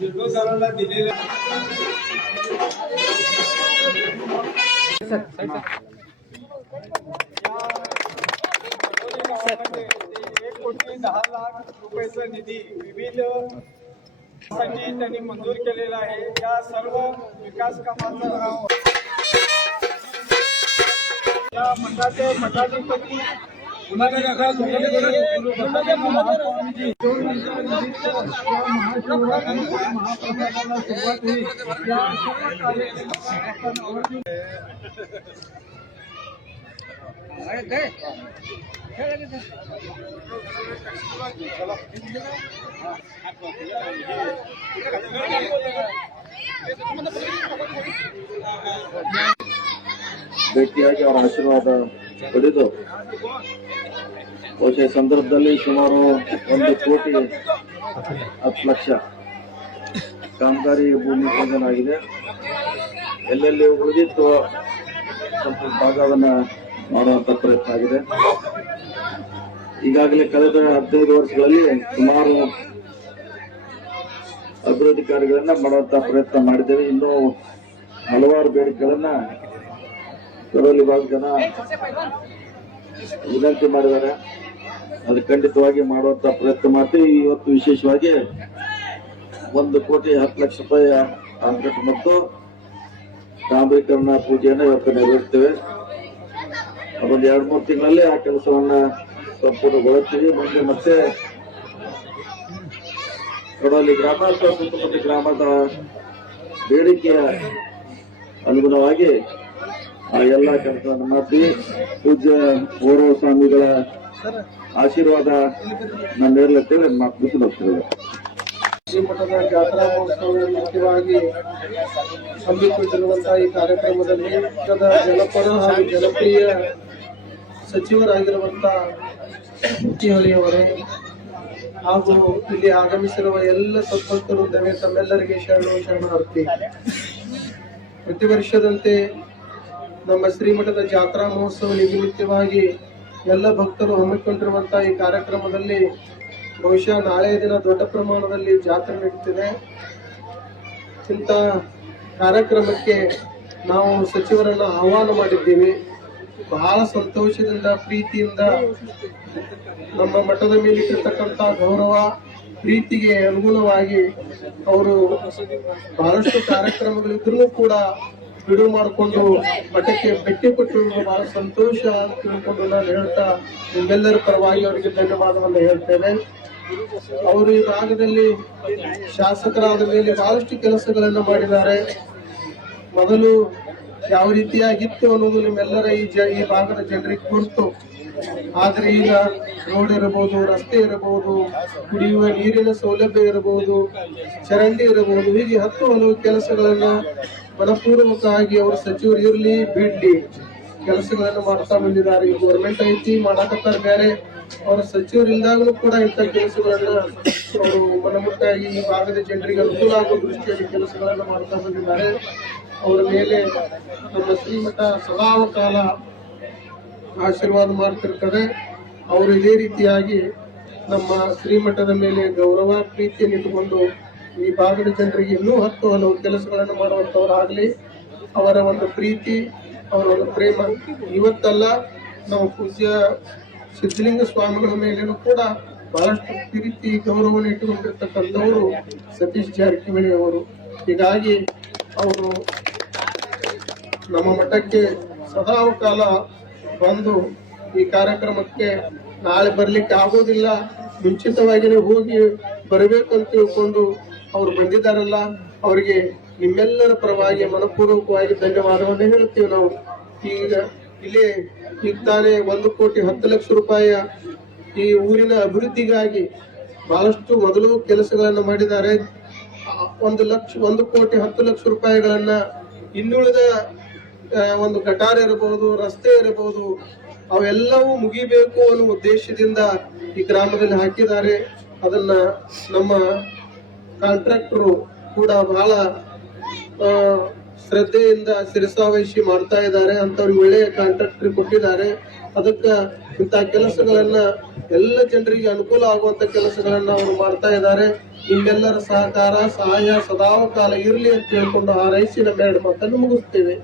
दीर्घकाळाला दिलेल्या 1,10,00,000 रुपयाचा निधी विविध साठी त्यांनी मंजूर केलेला आहे। या सर्व विकास कामांचा या मठाचे मठाधिपती ಭೇಟಿಯಾಗಿ ಅವರ ಆಶೀರ್ವಾದ ಪಡೆದು ಬಹುಶಃ ಸಂದರ್ಭದಲ್ಲಿ ಸುಮಾರು 1,10,00,000 ಕಾಮಗಾರಿ ಭೂಮಿ ಪೂಜನೆ ಆಗಿದೆ। ಎಲ್ಲೆಲ್ಲಿ ಉಳಿದಿತ್ತು ಸ್ವಲ್ಪ ಭಾಗವನ್ನು ಮಾಡುವಂತ ಪ್ರಯತ್ನ ಆಗಿದೆ। ಈಗಾಗಲೇ ಕಳೆದ 15 ವರ್ಷಗಳಲ್ಲಿ ಸುಮಾರು ಅಭಿವೃದ್ಧಿ ಕಾರ್ಯಗಳನ್ನ ಮಾಡುವಂತ ಪ್ರಯತ್ನ ಮಾಡಿದ್ದೇವೆ। ಇನ್ನೂ ಹಲವಾರು ಬೇಡಿಕೆಗಳನ್ನ ಕರೋಲಿ ಭಾಗದ ಜನ ವಿನಂತಿ ಮಾಡಿದ್ದಾರೆ, ಅದು ಖಂಡಿತವಾಗಿ ಮಾಡುವಂತ ಪ್ರಯತ್ನ ಮಾಡ್ತೀವಿ। ಇವತ್ತು ವಿಶೇಷವಾಗಿ 1,10,00,000 ರೂಪಾಯಿ ಕಾಂಕ್ರೀಟ್ ಮತ್ತು ಡಾಂಬರೀಕರಣ ಪೂಜೆಯನ್ನು ಇವತ್ತು ನೆರವೇರಿಸ್ತೇವೆ। ಅದೊಂದು 2-3 ತಿಂಗಳಲ್ಲಿ ಆ ಕೆಲಸವನ್ನ ಸಂಪೂರ್ಣಗೊಳಿಸ್ತೀವಿ। ಮುಂದೆ ಮತ್ತೆ ಕಡೋಲಿ ಗ್ರಾಮ ಅಥವಾ ಸುತ್ತಮುತ್ತ ಗ್ರಾಮದ ಬೇಡಿಕೆಯ ಅನುಗುಣವಾಗಿ ಆ ಎಲ್ಲ ಕೆಲಸವನ್ನು ಮಾಡ್ತೀವಿ। ಪೂಜ್ಯ ಓರ್ವ ಸ್ವಾಮಿಗಳ ಆಶೀರ್ವಾದ ನಾನು ನೇರಲೇತೇವೆ ಮಾತು ಹೋಗ್ತಿದ್ದೇವೆ। ಶ್ರೀಮಠದ ಜಾತ್ರಾ ಮಹೋತ್ಸವ ಮುಖ್ಯವಾಗಿ ಹಮ್ಮಿಕೊಂಡಿರುವಂತಹ ಈ ಕಾರ್ಯಕ್ರಮದಲ್ಲಿ ಜನಪರ ಹಾಗೂ ಜನಪ್ರಿಯ ಸಚಿವರಾಗಿರುವಂತಹ ಹುಟ್ಟಿಹೊಳಿಯವರೇ ಹಾಗೂ ಇಲ್ಲಿ ಆಗಮಿಸಿರುವ ಎಲ್ಲ ಸದ್ಭಕ್ತರುಂದವೇ ತಮ್ಮೆಲ್ಲರಿಗೆ ಶರಣಾರ್ಥಿ। ಪ್ರತಿ ವರ್ಷದಂತೆ ನಮ್ಮ ಶ್ರೀಮಠದ ಜಾತ್ರಾ ಮಹೋತ್ಸವ ನಿಮಿತ್ತವಾಗಿ ಎಲ್ಲ ಭಕ್ತರು ಹಮ್ಮಿಕೊಂಡಿರುವಂತಹ ಈ ಕಾರ್ಯಕ್ರಮದಲ್ಲಿ ಬಹುಶಃ ನಾಳೆಯ ದಿನ ದೊಡ್ಡ ಪ್ರಮಾಣದಲ್ಲಿ ಜಾತ್ರೆ ನಡೀತಿದೆ। ಇಂಥ ಕಾರ್ಯಕ್ರಮಕ್ಕೆ ನಾವು ಸಚಿವರನ್ನ ಆಹ್ವಾನ ಮಾಡಿದ್ದೀವಿ। ಬಹಳ ಸಂತೋಷದಿಂದ ಪ್ರೀತಿಯಿಂದ ನಮ್ಮ ಮಠದ ಮೇಲಿಟ್ಟಿರ್ತಕ್ಕಂಥ ಗೌರವ ಪ್ರೀತಿಗೆ ಅನುಗುಣವಾಗಿ ಅವರು ಬಹಳಷ್ಟು ಕಾರ್ಯಕ್ರಮಗಳಿದ್ರೂ ಕೂಡ ಬಿಡುವು ಮಾಡಿಕೊಂಡು ಮಠಕ್ಕೆ ಭೇಟಿ ಕೊಟ್ಟು ಬಹಳ ಸಂತೋಷ ತಿಳ್ಕೊಂಡು ನಾನು ಹೇಳ್ತಾ ನಿಮ್ಮೆಲ್ಲರ ಪರವಾಗಿ ಅವರಿಗೆ ಧನ್ಯವಾದವನ್ನು ಹೇಳ್ತೇನೆ। ಅವರು ಈ ಭಾಗದಲ್ಲಿ ಶಾಸಕರಾದ ಮೇಲೆ ಬಹಳಷ್ಟು ಕೆಲಸಗಳನ್ನು ಮಾಡಿದ್ದಾರೆ। ಮೊದಲು ಯಾವ ರೀತಿಯಾಗಿತ್ತು ಅನ್ನೋದು ನಿಮ್ಮೆಲ್ಲರ ಈ ಭಾಗದ ಜನರಿಗೆ ಗೊತ್ತು। ಆದ್ರೆ ಈಗ ರೋಡ್ ಇರಬಹುದು, ರಸ್ತೆ ಇರಬಹುದು, ಕುಡಿಯುವ ನೀರಿನ ಸೌಲಭ್ಯ ಇರಬಹುದು, ಚರಂಡಿ ಇರಬಹುದು, ಹೀಗೆ 10 ಹಲವು ಕೆಲಸಗಳನ್ನ ಮನಪೂರ್ವಕವಾಗಿ ಅವರು ಸಚಿವರು ಇರ್ಲಿ ಬಿಡ್ಲಿ ಕೆಲಸಗಳನ್ನು ಮಾಡ್ತಾ ಬಂದಿದ್ದಾರೆ। ಈ ಗೌರ್ಮೆಂಟ್ ಐತಿ ಮಾಡಕತ್ತಾರೆ ಬೇರೆ, ಅವರ ಸಚಿವರಿಲ್ದಾಗಲೂ ಕೂಡ ಇಂಥ ಕೆಲಸಗಳನ್ನ ಅವರು ಮನಮುಟ್ಟಾಗಿ ಈ ಭಾಗದ ಜನರಿಗೆ ಅನುಕೂಲ ಆಗುವ ದೃಷ್ಟಿಯಲ್ಲಿ ಕೆಲಸಗಳನ್ನು ಮಾಡ್ತಾ ಬಂದಿದ್ದಾರೆ। ಅವರ ಮೇಲೆ ನಮ್ಮ ಶ್ರೀಮಠ ಸದಾಕಾಲ ಆಶೀರ್ವಾದ ಮಾಡ್ತಿರ್ತದೆ। ಅವರು ಇದೇ ರೀತಿಯಾಗಿ ನಮ್ಮ ಶ್ರೀಮಠದ ಮೇಲೆ ಗೌರವ ಪ್ರೀತಿಯನ್ನು ಇಟ್ಟುಕೊಂಡು ಈ ಭಾಗದ ಜನರಿಗೆ ಇನ್ನೂ 10 ಹಲವು ಕೆಲಸಗಳನ್ನು ಮಾಡುವಂತವರಾಗಲಿ। ಅವರ ಒಂದು ಪ್ರೀತಿ, ಅವರ ಒಂದು ಪ್ರೇಮ ಇವತ್ತಲ್ಲ, ನಾವು ಪೂಜ್ಯ ಸಿದ್ಧಲಿಂಗ ಸ್ವಾಮಿಗಳ ಮೇಲೇನೂ ಕೂಡ ಬಹಳಷ್ಟು ಪ್ರೀತಿ ಗೌರವವನ್ನು ಇಟ್ಟುಕೊಂಡಿರ್ತಕ್ಕಂಥವರು ಸತೀಶ್ ಜಾರಕಿಹೊಳಿ ಅವರು। ಹೀಗಾಗಿ ಅವರು ನಮ್ಮ ಮಠಕ್ಕೆ ಸದಾಕಾಲ ಬಂದು ಈ ಕಾರ್ಯಕ್ರಮಕ್ಕೆ ನಾಳೆ ಬರ್ಲಿಕ್ಕೆ ಆಗೋದಿಲ್ಲ, ಮುಂಚಿತವಾಗಿಯೇ ಹೋಗಿ ಬರಬೇಕಂತ ತಿಳ್ಕೊಂಡು ಅವ್ರು ಬಂದಿದ್ದಾರಲ್ಲ, ಅವರಿಗೆ ನಿಮ್ಮೆಲ್ಲರ ಪರವಾಗಿ ಮನಪೂರ್ವಕವಾಗಿ ಧನ್ಯವಾದವನ್ನು ಹೇಳ್ತೀವಿ ನಾವು। ಈಗ ತಾನೇ 1,10,00,000 ರೂಪಾಯಿಯ ಈ ಊರಿನ ಅಭಿವೃದ್ಧಿಗಾಗಿ ಬಹಳಷ್ಟು ಮೊದಲು ಕೆಲಸಗಳನ್ನು ಮಾಡಿದ್ದಾರೆ। 1,10,00,000 ರೂಪಾಯಿಗಳನ್ನ ಇನ್ನುಳಿದ ಒಂದು ಗಟಾರ ಇರಬಹುದು, ರಸ್ತೆ ಇರಬಹುದು, ಅವೆಲ್ಲವೂ ಮುಗಿಬೇಕು ಅನ್ನೋ ಉದ್ದೇಶದಿಂದ ಈ ಗ್ರಾಮದಲ್ಲಿ ಹಾಕಿದ್ದಾರೆ। ಅದನ್ನ ನಮ್ಮ ಕಾಂಟ್ರಾಕ್ಟರು ಕೂಡ ಬಹಳ ಶ್ರದ್ಧೆಯಿಂದ ಶಿರಸಾವಹಿಸಿ ಮಾಡ್ತಾ ಇದ್ದಾರೆ. ಅಂತವ್ರಿಗೆ ಒಳ್ಳೆಯ ಕಾಂಟ್ರಾಕ್ಟರ್ ಕೊಟ್ಟಿದ್ದಾರೆ. ಅದಕ್ಕ ಇಂತ ಕೆಲಸಗಳನ್ನ ಎಲ್ಲ ಜನರಿಗೆ ಅನುಕೂಲ ಆಗುವಂತ ಕೆಲಸಗಳನ್ನ ಅವರು ಮಾಡ್ತಾ ಇದ್ದಾರೆ. ನಿಮ್ಮೆಲ್ಲರ ಸಹಕಾರ ಸಹಾಯ ಸದಾಕಾಲ ಇರಲಿ ಅಂತ ಹೇಳ್ಕೊಂಡು ಹಾರೈಸಿ ನಮ್ಮ 2 ಮಾತನ್ನು ಮುಗಿಸ್ತೇವೆ.